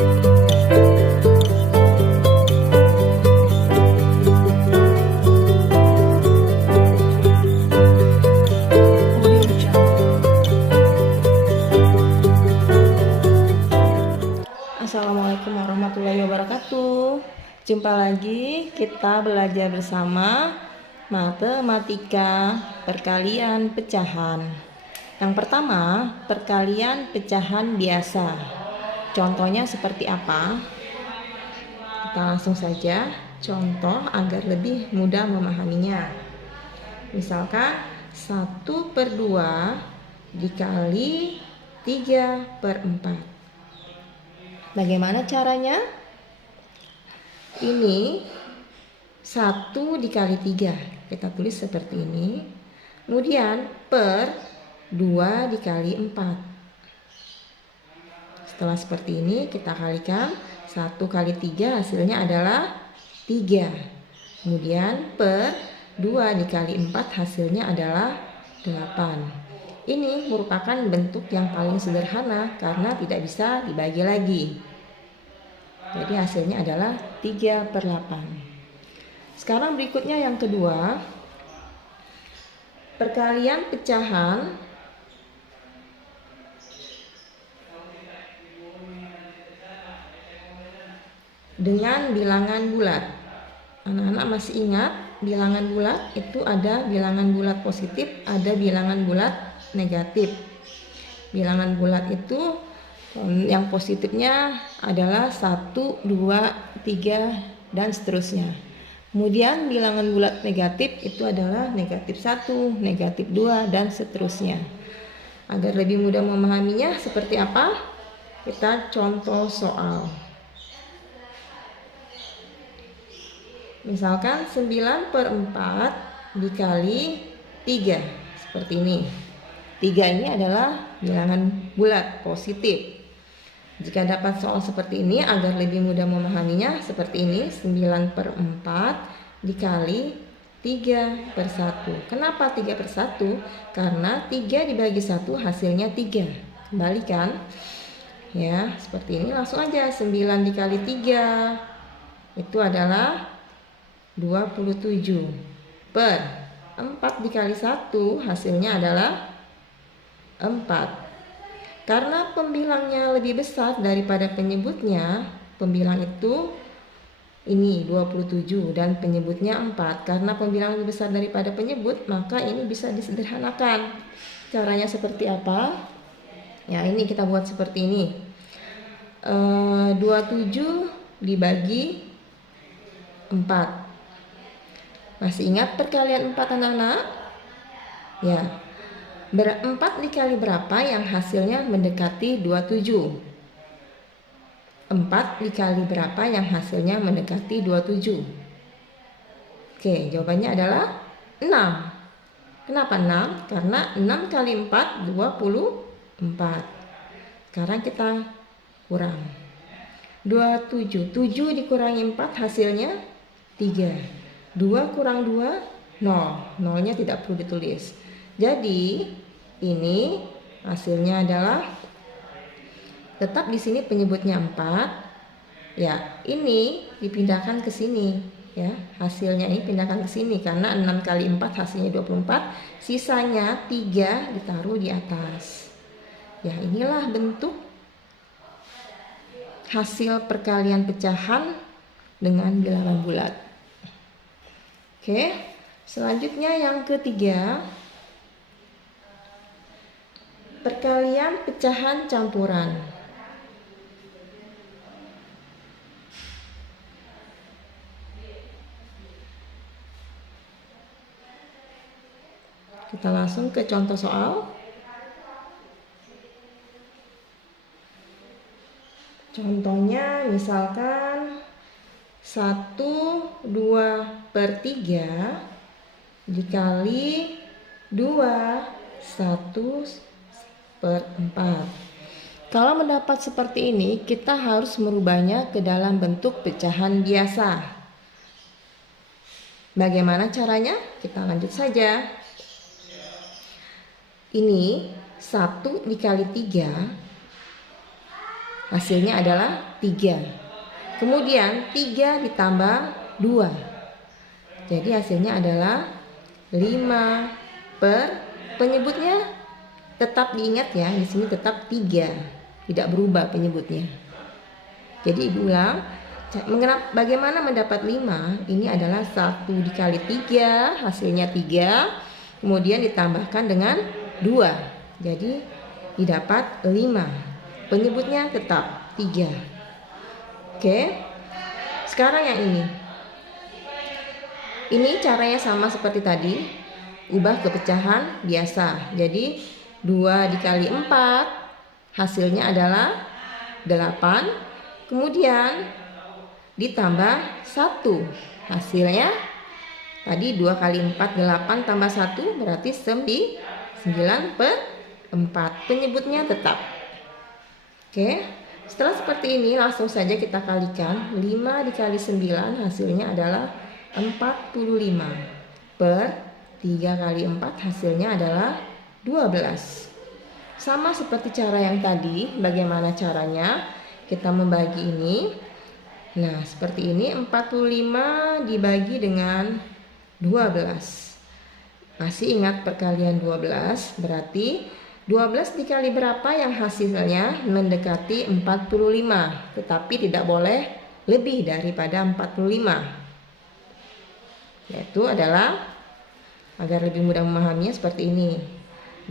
Assalamualaikum warahmatullahi wabarakatuh. Jumpa lagi, kita belajar bersama matematika perkalian pecahan. Yang pertama, perkalian pecahan biasa. Contohnya seperti apa? Kita langsung saja contoh agar lebih mudah memahaminya. Misalkan 1/2 dikali 3/4. Bagaimana caranya? Ini 1 dikali 3. Kita tulis seperti ini. Kemudian per 2 dikali 4. Setelah seperti ini kita kalikan. 1 kali 3 hasilnya adalah 3. Kemudian per 2 dikali 4 hasilnya adalah 8. Ini merupakan bentuk yang paling sederhana karena tidak bisa dibagi lagi. Jadi hasilnya adalah 3/8. Sekarang berikutnya yang kedua, perkalian pecahan dengan bilangan bulat. Anak-anak masih ingat bilangan bulat itu ada bilangan bulat positif, ada bilangan bulat negatif. Bilangan bulat itu yang positifnya adalah 1, 2, 3 dan seterusnya. Kemudian bilangan bulat negatif itu adalah negatif 1, negatif 2 dan seterusnya. Agar lebih mudah memahaminya seperti apa? Kita contoh soal. Misalkan 9/4 dikali 3 seperti ini. 3 ini adalah bilangan bulat positif. Jika dapat soal seperti ini agar lebih mudah memahaminya seperti ini, 9/4 dikali 3/1. Kenapa 3/1? Karena 3 dibagi 1 hasilnya 3. Kembalikan. Ya, seperti ini langsung aja 9 dikali 3 itu adalah 27 per 4 dikali 1 hasilnya adalah 4. Karena pembilangnya lebih besar daripada penyebutnya, pembilang itu ini 27 dan penyebutnya 4. Karena pembilang lebih besar daripada penyebut, maka ini bisa disederhanakan. Caranya seperti apa? Ya, ini kita buat seperti ini. 27 dibagi 4. Masih ingat perkalian 4 anak-anak? Ya. 4 dikali berapa yang hasilnya mendekati 27? 4 dikali berapa yang hasilnya mendekati 27? Oke, jawabannya adalah 6. Kenapa 6? Karena 6 kali 4, 24. Sekarang kita kurang. 27. 7 dikurangi 4 hasilnya 3. 2 kurang 2, 0. 0-nya tidak perlu ditulis. Jadi ini hasilnya adalah tetap di sini penyebutnya 4. Ya, ini dipindahkan ke sini ya. Hasilnya ini pindahkan ke sini karena 6 kali 4 hasilnya 24. Sisanya 3 ditaruh di atas. Ya, inilah bentuk hasil perkalian pecahan dengan bilangan bulat. Oke, selanjutnya yang ketiga, perkalian pecahan campuran. Kita langsung ke contoh soal. Contohnya misalkan 1/2/3 dikali 2 1/4. Kalau mendapat seperti ini, kita harus merubahnya ke dalam bentuk pecahan biasa. Bagaimana caranya? Kita lanjut saja. Ini 1 dikali 3 hasilnya adalah 3. Kemudian 3 ditambah 2. Jadi hasilnya adalah 5 per, penyebutnya tetap diingat ya, di sini tetap 3, tidak berubah penyebutnya. Jadi Ibu ulang, bagaimana mendapat 5? Ini adalah 1 dikali 3, hasilnya 3, kemudian ditambahkan dengan 2. Jadi didapat 5. Penyebutnya tetap 3. Oke. Sekarang yang ini. Ini caranya sama seperti tadi. Ubah ke pecahan biasa. Jadi 2 dikali 4 hasilnya adalah 8. Kemudian ditambah 1. Hasilnya tadi 2 kali 4 8 tambah 1 berarti 9 per 4. Penyebutnya tetap. Oke. Setelah seperti ini langsung saja kita kalikan. 5 dikali 9 hasilnya adalah 45 per 3 kali 4 hasilnya adalah 12. Sama seperti cara yang tadi. Bagaimana caranya? Kita membagi ini. Nah seperti ini, 45 dibagi dengan 12. Masih ingat perkalian 12? Berarti 12 dikali berapa yang hasilnya mendekati 45. Tetapi tidak boleh lebih daripada 45. Yaitu adalah, agar lebih mudah memahaminya seperti ini.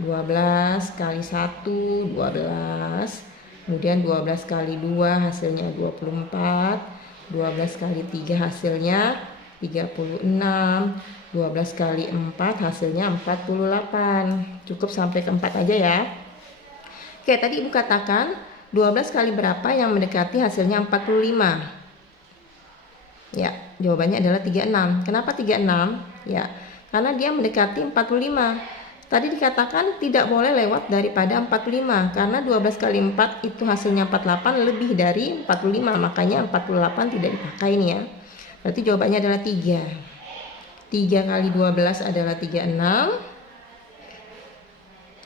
12 kali 1, 12. Kemudian 12 kali 2 hasilnya 24. 12 kali 3 hasilnya 36. 12 kali 4 hasilnya 48. Cukup sampai ke 4 aja ya. Oke, tadi Ibu katakan 12 kali berapa yang mendekati hasilnya 45? Ya, jawabannya adalah 36. Kenapa 36? Ya, karena dia mendekati 45. Tadi dikatakan tidak boleh lewat daripada 45. Karena 12 kali 4 itu hasilnya 48, lebih dari 45. Makanya 48 tidak dipakai nih ya. Berarti jawabannya adalah 3. 3 kali 12 adalah 36.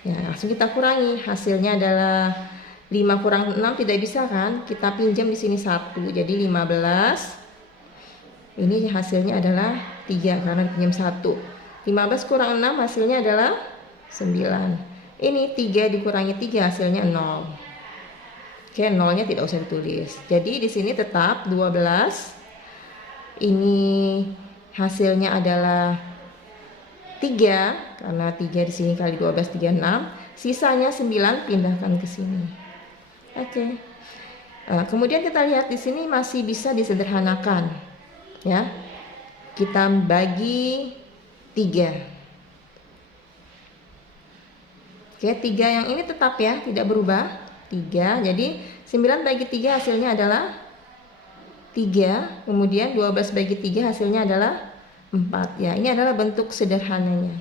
Ya, langsung kita kurangi. Hasilnya adalah 5 kurang 6 tidak bisa kan? Kita pinjam di sini 1. Jadi 15. Ini hasilnya adalah 3 karena pinjam 1. 15 kurang 6 hasilnya adalah 9. Ini 3 dikurangi 3 hasilnya 0. Oke, nolnya tidak usah ditulis. Jadi di sini tetap 12. Ini hasilnya adalah 3 karena 3 di sini kali 12 36. Sisanya 9 pindahkan ke sini. Oke. Kemudian kita lihat di sini masih bisa disederhanakan. Ya. Kita bagi 3. Oke, 3 yang ini tetap ya, tidak berubah. 3, jadi 9 bagi 3 hasilnya adalah 3. Kemudian 12 bagi 3 hasilnya adalah 4. Ya, ini adalah bentuk sederhananya.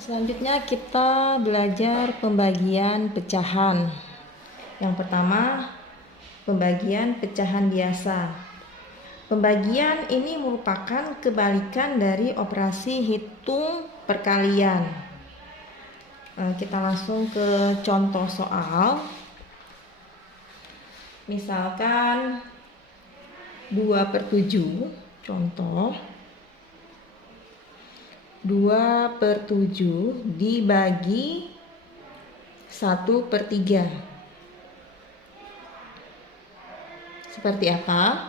Selanjutnya kita belajar pembagian pecahan. Yang pertama, pembagian pecahan biasa. Pembagian ini merupakan kebalikan dari operasi hitung perkalian. Kita langsung ke contoh soal. Misalkan 2/7, contoh 2/7 dibagi 1/3. Seperti apa?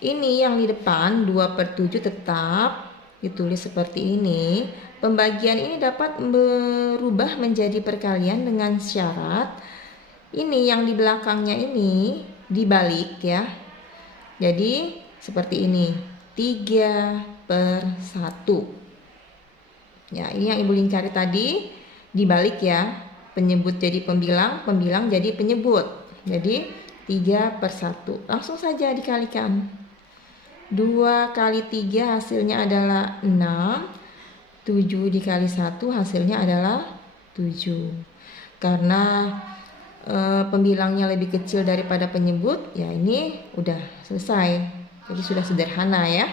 Ini yang di depan 2/7 tetap ditulis seperti ini. Pembagian ini dapat berubah menjadi perkalian dengan syarat ini yang di belakangnya ini dibalik ya. Jadi seperti ini, 3/1. Ya, ini yang Ibu lingkari tadi dibalik ya. Penyebut jadi pembilang, pembilang jadi penyebut. Jadi 3/1. Langsung saja dikalikan. 2 kali 3 hasilnya adalah 6. 7 dikali 1 hasilnya adalah 7. Karena pembilangnya lebih kecil daripada penyebut, ya ini udah selesai. Jadi sudah sederhana ya.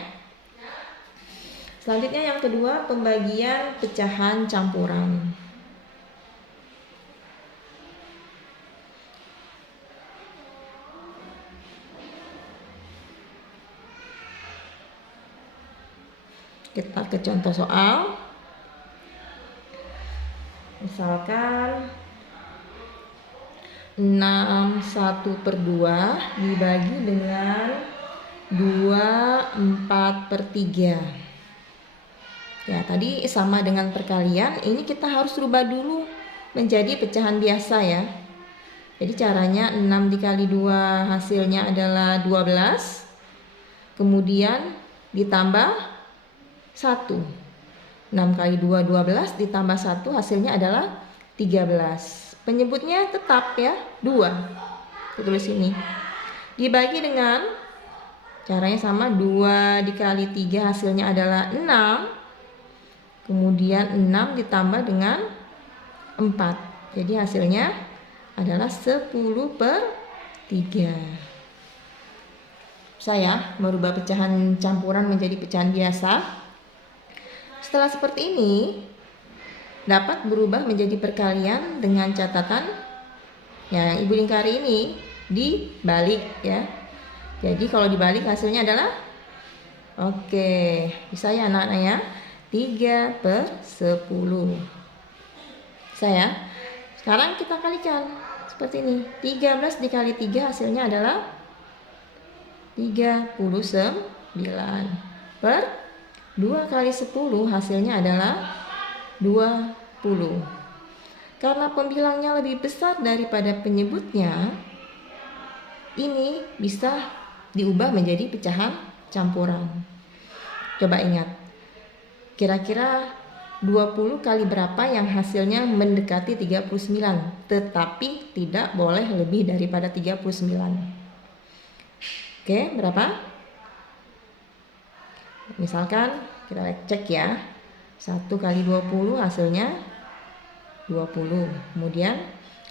Selanjutnya yang kedua, pembagian pecahan campuran. Kita ke contoh soal. Misalkan 6/1/2 dibagi dengan 2/4/3. Ya, tadi sama dengan perkalian, ini kita harus rubah dulu menjadi pecahan biasa ya. Jadi caranya 6 dikali 2 hasilnya adalah 12. Kemudian ditambah 1. 6 kali 2 12 ditambah 1 hasilnya adalah 13. Penyebutnya tetap ya, 2. Tulis ini. Dibagi dengan, caranya sama, 2 dikali 3 hasilnya adalah 6. Kemudian 6 ditambah dengan 4. Jadi hasilnya adalah 10/3. Saya merubah pecahan campuran menjadi pecahan biasa. Setelah seperti ini, dapat berubah menjadi perkalian dengan catatan yang Ibu lingkari ini dibalik ya. Jadi kalau dibalik hasilnya adalah, oke, bisa ya anak-anak ya, 3/10. Saya sekarang kita kalikan seperti ini. 13 dikali 3 hasilnya adalah 39. Per 2 kali 10 hasilnya adalah 20. Karena pembilangnya lebih besar daripada penyebutnya, ini bisa diubah menjadi pecahan campuran. Coba ingat, kira-kira 20 kali berapa yang hasilnya mendekati 39, tetapi tidak boleh lebih daripada 39. Oke, berapa? Misalkan kita cek ya, 1 kali 20 hasilnya 20. Kemudian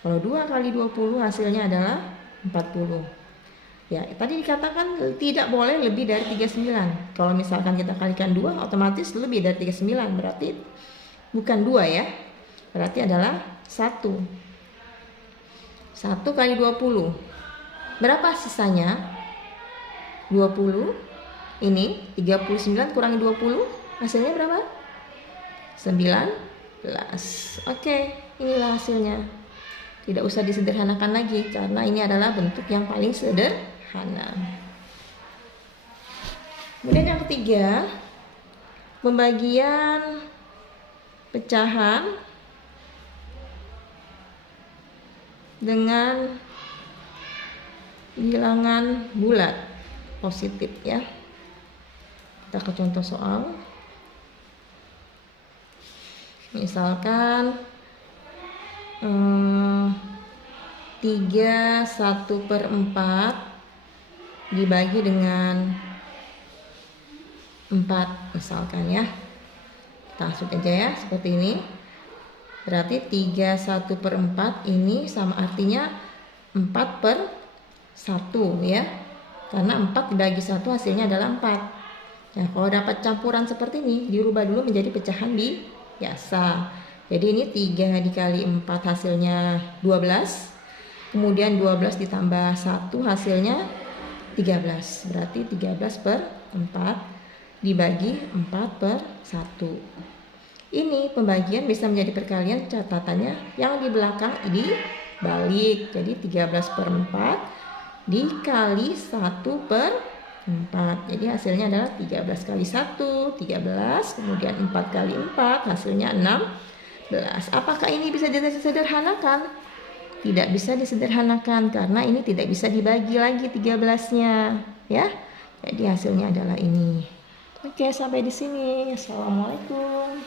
kalau 2 kali 20 hasilnya adalah 40. Ya, tadi dikatakan tidak boleh lebih dari 39. Kalau misalkan kita kalikan 2, otomatis lebih dari 39. Berarti bukan 2 ya. Berarti adalah 1. 1 kali 20. Berapa sisanya? 20. Ini 39 kurangi 20 hasilnya berapa? 19. Oke, inilah hasilnya. Tidak usah disederhanakan lagi karena ini adalah bentuk yang paling sederhana. Kemudian yang ketiga, pembagian pecahan dengan bilangan bulat positif ya. Kita ke contoh soal. Misalkan 3/1/4 dibagi dengan 4 misalkan ya. Kita langsung aja ya seperti ini. Berarti 3/1/4 ini sama artinya 4/1 ya. Karena 4 dibagi 1 hasilnya adalah 4. Nah, kalau dapat campuran seperti ini, dirubah dulu menjadi pecahan biasa. Jadi ini 3 dikali 4 hasilnya 12. Kemudian 12 ditambah 1 hasilnya 13. Berarti 13/4 dibagi 4/1. Ini pembagian bisa menjadi perkalian, catatannya yang di belakang dibalik. Jadi 13/4 dikali 1/4. Jadi hasilnya adalah 13 kali 1, 13, kemudian 4 kali 4, hasilnya 16. Apakah ini bisa disederhanakan? Tidak bisa disederhanakan karena ini tidak bisa dibagi lagi 13-nya, ya. Jadi hasilnya adalah ini. Oke, sampai di sini. Assalamualaikum.